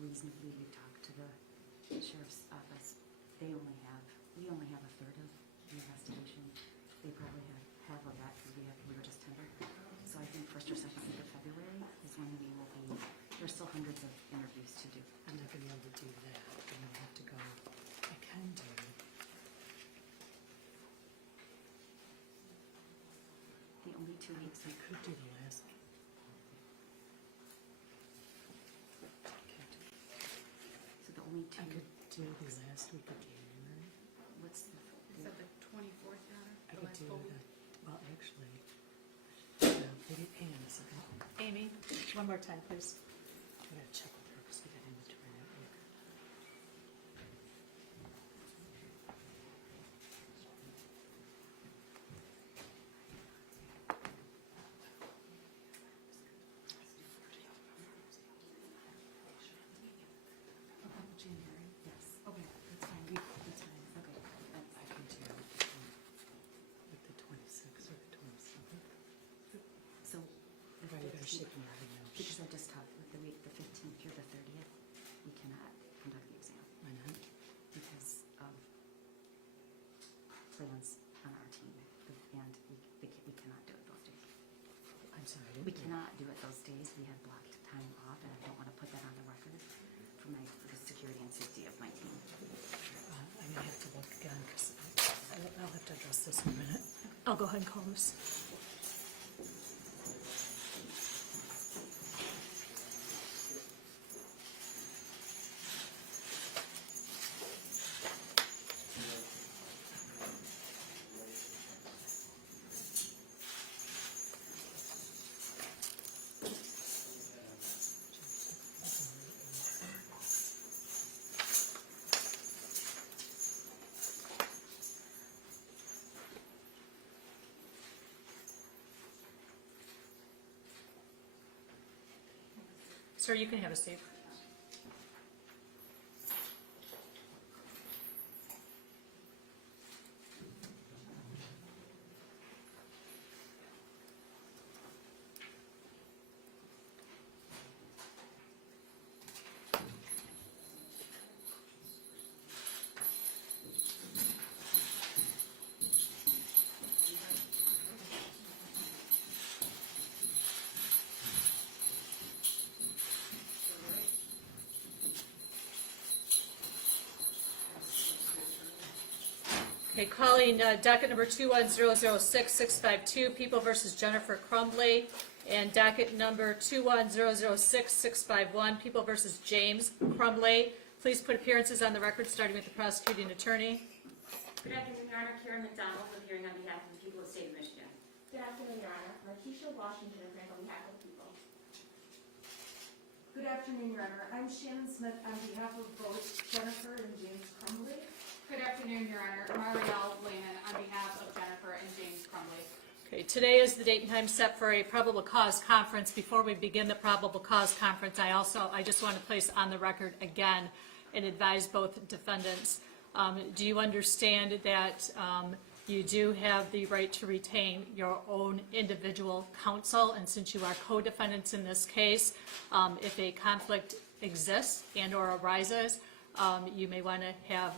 reasonably, we talked to the sheriff's office. We only have a third of the investigation. They probably have half of that because we were just tendered. So I think first or second week of February is when we will be, there's still hundreds of interviews to do. I'm not gonna be able to do that. I'm gonna have to go. I can do. The only 2 weeks I could do the last. so the only I 2, could do the last week of January. what's the, Is that the 24th, Donna? I The could last do full the, week? well, actually, maybe hang on a second. Amy, one more time, please. I gotta check with her because we got inventory network. January? Yes. Okay, that's fine. That's fine. Okay. I can do like the 26th or the 27th. So the Why are you guys 15th, shaking your head now? because I just talked with the week, the 15th through the 30th, we cannot conduct the exam Why not? because of plans on our team, and we cannot do it those days. I'm sorry. I We didn't- cannot do it those days. We have blocked time off, and I don't want to put that on the record for the security and safety of my team. I'm gonna have to look again because I'll have to address this in a minute. I'll go ahead and call this. Sir, you can have a seat. Okay, calling docket number 21006-652, People versus Jennifer Crumbley, and docket number 21006-651, People versus James Crumbley. Please put appearances on the record, starting with the prosecuting attorney. Good afternoon, Your Honor. Karen McDonald, appearing on behalf of the people of the state of Michigan. Good afternoon, Your Honor. Markeisha Washington, appearing on behalf of the people. Good afternoon, Your Honor. I'm Shannon Smith on behalf of both Jennifer and James Crumbley. Good afternoon, Your Honor. Marielle Lehman on behalf of Jennifer and James Crumbley. Okay, today is the date and time set for a probable cause conference. Before we begin the probable cause conference, I just want to place on the record again and advise both defendants. Do you understand that you do have the right to retain your own individual counsel? And since you are co-defendants in this case, if a conflict exists and or arises, you may want to have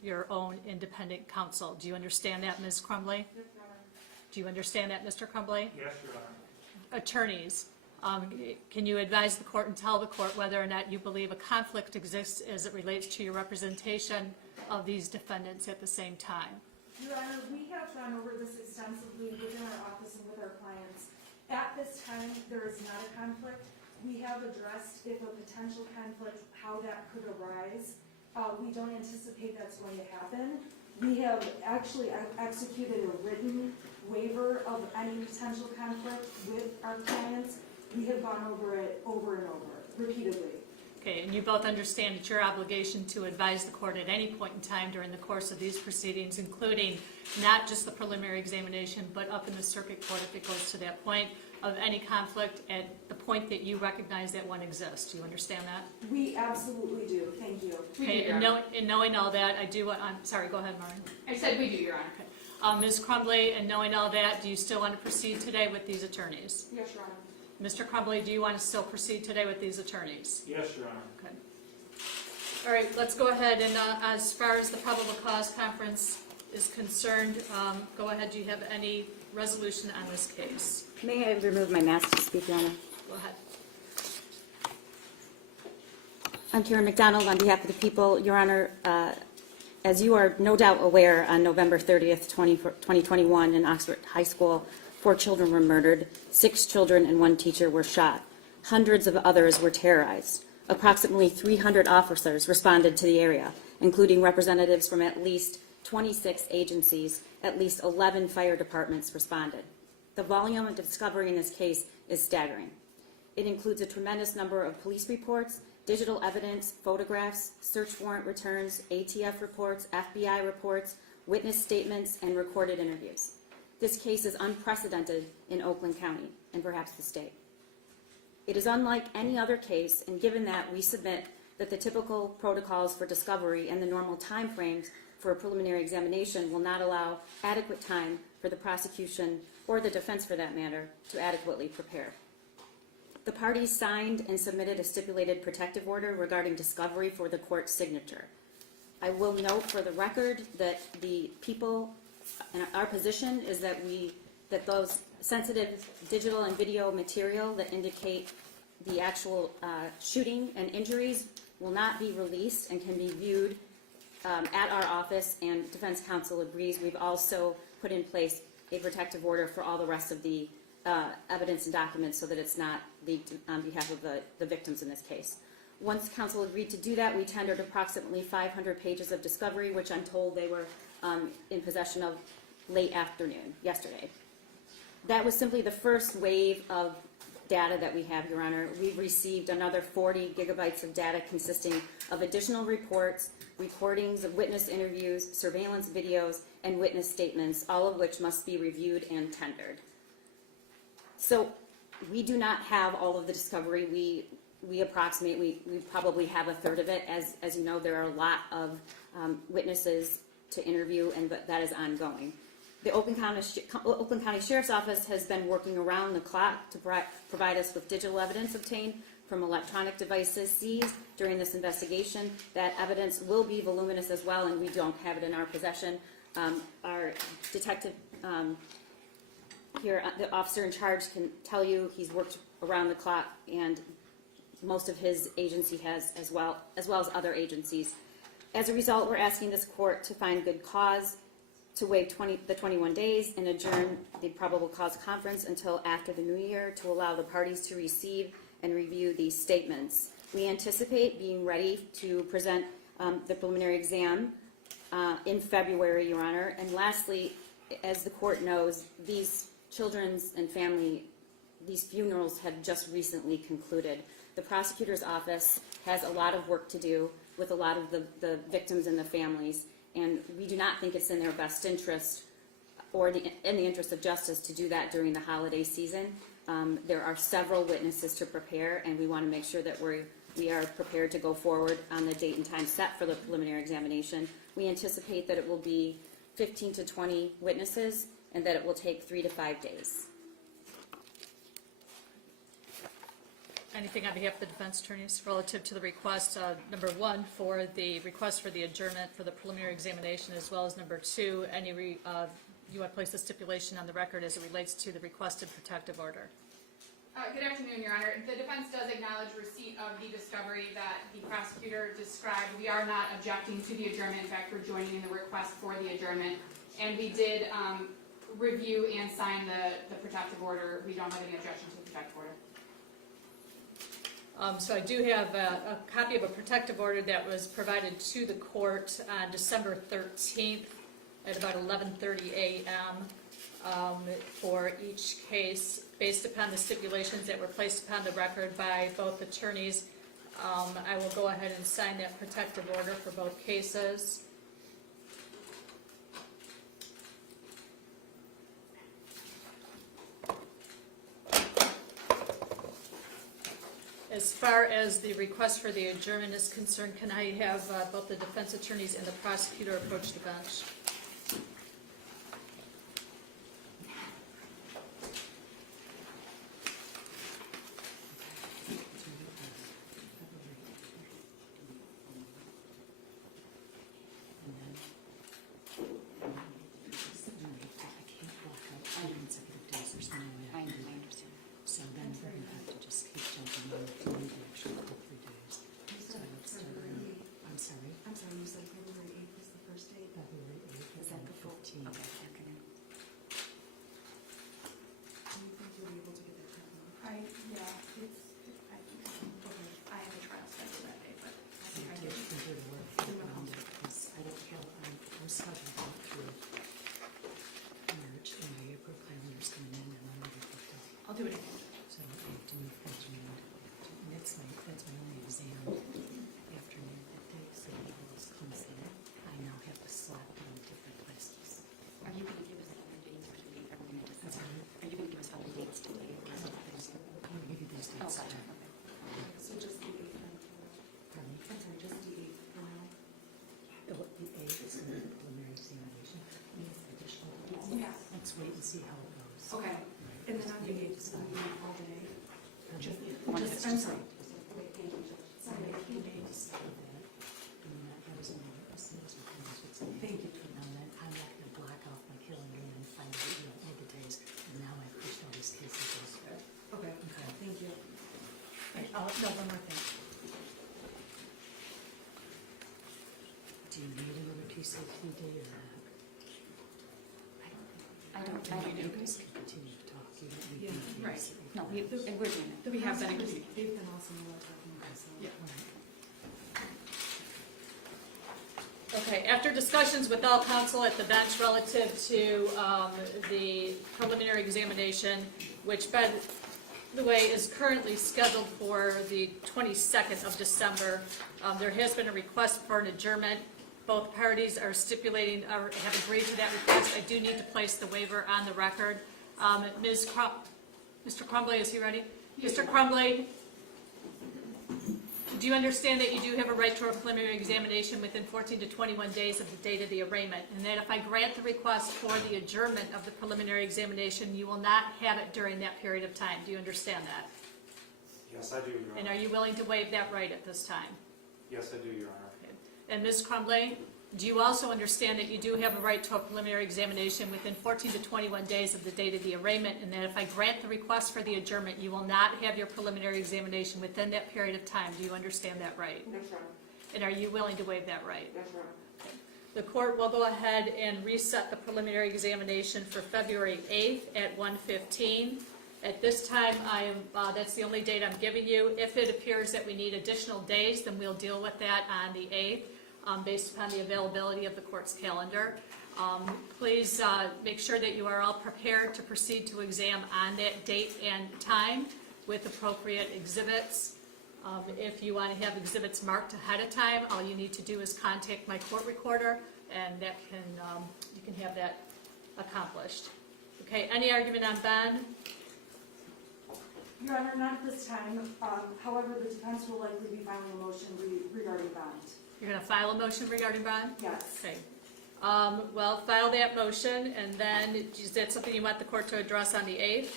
your own independent counsel. Do you understand that, Ms. Crumbley? Yes, Your Honor. Do you understand that, Mr. Crumbley? Yes, Your Honor. Attorneys, can you advise the court and tell the court whether or not you believe a conflict exists as it relates to your representation of these defendants at the same time? Your Honor, we have gone over this extensively within our office and with our clients. At this time, there is not a conflict. We have addressed if a potential conflict, how that could arise. We don't anticipate that's going to happen. We have actually executed a written waiver of any potential conflict with our clients. We have gone over it over and over, repeatedly. Okay, and you both understand it's your obligation to advise the court at any point in time during the course of these proceedings, including not just the preliminary examination, but up in the circuit court if it goes to that point, of any conflict at the point that you recognize that one exists. Do you understand that? We absolutely do. Thank you. Okay, and knowing all that, I'm sorry, go ahead, Maureen. I said we do, Your Honor. Ms. Crumbley, and knowing all that, do you still want to proceed today with these attorneys? Yes, Your Honor. Mr. Crumbley, do you want to still proceed today with these attorneys? Yes, Your Honor. Okay. All right, let's go ahead and as far as the probable cause conference is concerned, go ahead. Do you have any resolution on this case? May I remove my mask to speak, Your Honor? Go ahead. I'm Karen McDonald on behalf of the people. Your Honor, as you are no doubt aware, on November 30th, 2021, in Oxford High School, 4 children were murdered, 6 children and 1 teacher were shot. Hundreds of others were terrorized. Approximately 300 officers responded to the area, including representatives from at least 26 agencies. At least 11 fire departments responded. The volume of discovery in this case is staggering. It includes a tremendous number of police reports, digital evidence, photographs, search warrant returns, ATF reports, FBI reports, witness statements, and recorded interviews. This case is unprecedented in Oakland County and perhaps the state. It is unlike any other case, and given that we submit that the typical protocols for discovery and the normal timeframes for a preliminary examination will not allow adequate time for the prosecution or the defense, for that matter, to adequately prepare. The parties signed and submitted a stipulated protective order regarding discovery for the court's signature. I will note for the record that the people, and our position is that those sensitive digital and video material that indicate the actual shooting and injuries will not be released and can be viewed at our office, and defense counsel agrees. We've also put in place a protective order for all the rest of the evidence and documents so that it's not leaked on behalf of the victims in this case. Once counsel agreed to do that, we tendered approximately 500 pages of discovery, which I'm told they were in possession of late afternoon, yesterday. That was simply the first wave of data that we have, Your Honor. We've received another 40 gigabytes of data consisting of additional reports, recordings of witness interviews, surveillance videos, and witness statements, all of which must be reviewed and tendered. So we do not have all of the discovery. We approximate, we probably have a third of it. As you know, there are a lot of witnesses to interview, and that is ongoing. The Oakland County Sheriff's Office has been working around the clock to provide us with digital evidence obtained from electronic devices seized during this investigation. That evidence will be voluminous as well, and we don't have it in our possession. Our detective here, the officer in charge, can tell you he's worked around the clock, and most of his agency has as well as other agencies. As a result, we're asking this court to find good cause to waive the 21 days and adjourn the probable cause conference until after the new year to allow the parties to receive and review these statements. We anticipate being ready to present the preliminary exam in February, Your Honor. And lastly, as the court knows, these children's and family, these funerals have just recently concluded. The prosecutor's office has a lot of work to do with a lot of the victims and the families, and we do not think it's in their best interest or in the interest of justice to do that during the holiday season. There are several witnesses to prepare, and we want to make sure that we are prepared to go forward on the date and time set for the preliminary examination. We anticipate that it will be 15 to 20 witnesses and that it will take 3 to 5 days. Anything on behalf of the defense attorneys relative to the request, number 1, for the request for the adjournment for the preliminary examination, as well as number 2, you want to place a stipulation on the record as it relates to the requested protective order? Good afternoon, Your Honor. The defense does acknowledge receipt of the discovery that the prosecutor described. We are not objecting to the adjournment. In fact, we're joining in the request for the adjournment. And we did review and sign the protective order. We don't have any objection to the protective order. So I do have a copy of a protective order that was provided to the court on December 13th at about 11:30 a.m. For each case, based upon the stipulations that were placed upon the record by both attorneys. I will go ahead and sign that protective order for both cases. As far as the request for the adjournment is concerned, can I have both the defense attorneys and the prosecutor approach the bench? do it again. So I have to move Adjournment. That's my only exam afternoon that day, so he always comes in. I now have to slot them in different places. Are you going to give us other dates for the date? Are we going to That's decide? all. Are you going to give us other dates today? Or is it things? I'll give you these Oh, dates. gotcha. So just the 8th and Pardon me? I'm sorry, just the 8th for now. The 8th is the preliminary examination. We have additional dates. Yeah. Let's wait and see how it goes. Okay. And then on the 8th, it's going to be all day. Just, I'm sorry. Wait, thank you, Judge. Sorry. Thank you. And then I'm not gonna block off my calendar and then find out, all the days, and now I've pushed all these cases elsewhere. Okay, Okay. thank you. No, one more thing. Do you need another PCP day or not? I don't You think. guys can continue to talk, you don't need Yeah, anything. right. No, and we're doing it. We have been in They've been also talking about so. Yeah. Right. Okay, after discussions with all counsel at the bench relative to the preliminary examination, which by the way is currently scheduled for the 22nd of December, there has been a request for an adjournment. Both parties are stipulating, or have agreed to that request. I do need to place the waiver on the record. Mr. Crumbley, is he ready? Mr. Crumbley, do you understand that you do have a right to a preliminary examination within 14 to 21 days of the date of the arraignment? And that if I grant the request for the adjournment of the preliminary examination, you will not have it during that period of time? Do you understand that? Yes, I do, Your And Honor. are you willing to waive that right at this time? Yes, I do, Your Honor. And Ms. Crumbley, do you also understand that you do have a right to a preliminary examination within 14 to 21 days of the date of the arraignment, and that if I grant the request for the adjournment, you will not have your preliminary examination within that period of time? Do you understand that right? Yes, sir. And are you willing to waive that right? Yes, sir. The court will go ahead and reset the preliminary examination for February 8th at 1:15. At this time, that's the only date I'm giving you. If it appears that we need additional days, then we'll deal with that on the 8th. Based upon the availability of the court's calendar. Please make sure that you are all prepared to proceed to exam on that date and time with appropriate exhibits. If you want to have exhibits marked ahead of time, all you need to do is contact my court recorder, and that can you can have that accomplished. Okay, any argument on bond? Your Honor, not at this time. However, the defense will likely be filing a motion regarding bond. You're going to file a motion regarding bond? Yes. Okay. Well, file that motion, and then is that something you want the court to address on the 8th?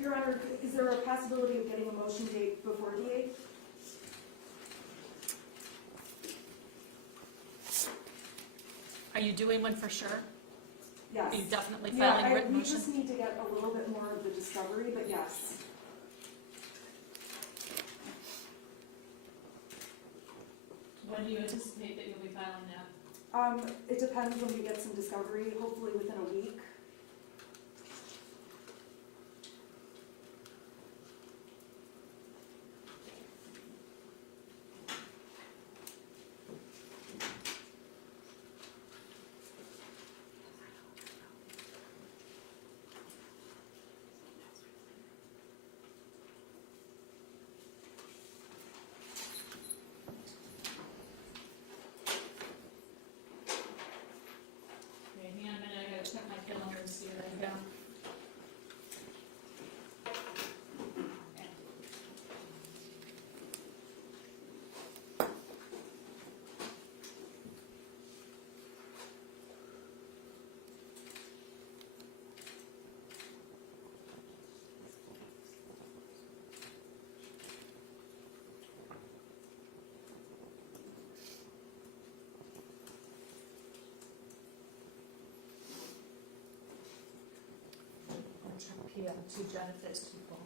Your Honor, is there a possibility of getting a motion date before the 8th? Are you doing one for sure? Yes. Are you definitely Yeah, filing a written we motion? just need to get a little bit more of the discovery, but yes. When do you anticipate that you'll be filing that? It depends when we get some discovery, hopefully within a week. Okay, hang on a minute, I gotta check my calendar and see where I go. I'll check PM to Jennifer's people.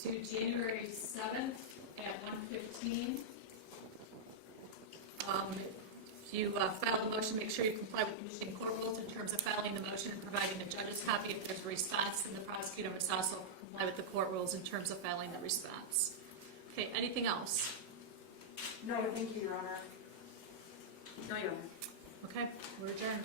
To January 7th at 1:15. If you file the motion, make sure you comply with the Michigan court rules in terms of filing the motion and providing the judge's copy. If there's a response, then the prosecutor must also comply with the court rules in terms of filing the response. Okay, anything else? No, thank you, Your Honor. No, Your Honor. Okay, we're adjourned.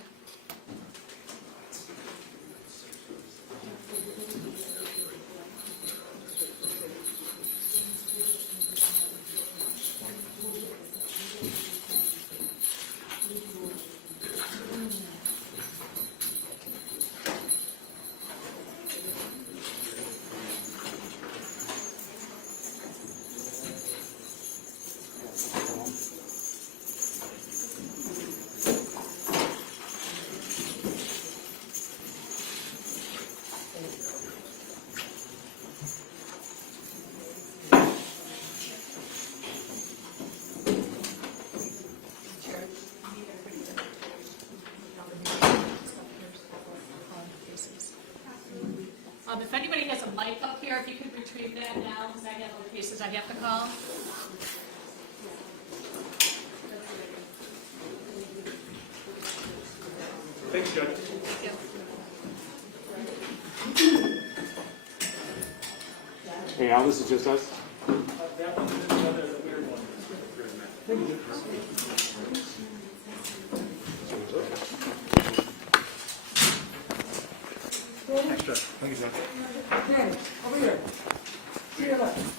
If anybody has a mic up here, if you could retrieve that now, because I have other cases I have to call. Thanks, Judge. Hey, Al, this is just us. That one is another weird one. Thanks, Judge. Thank you, Judge. Okay, over here. To your left.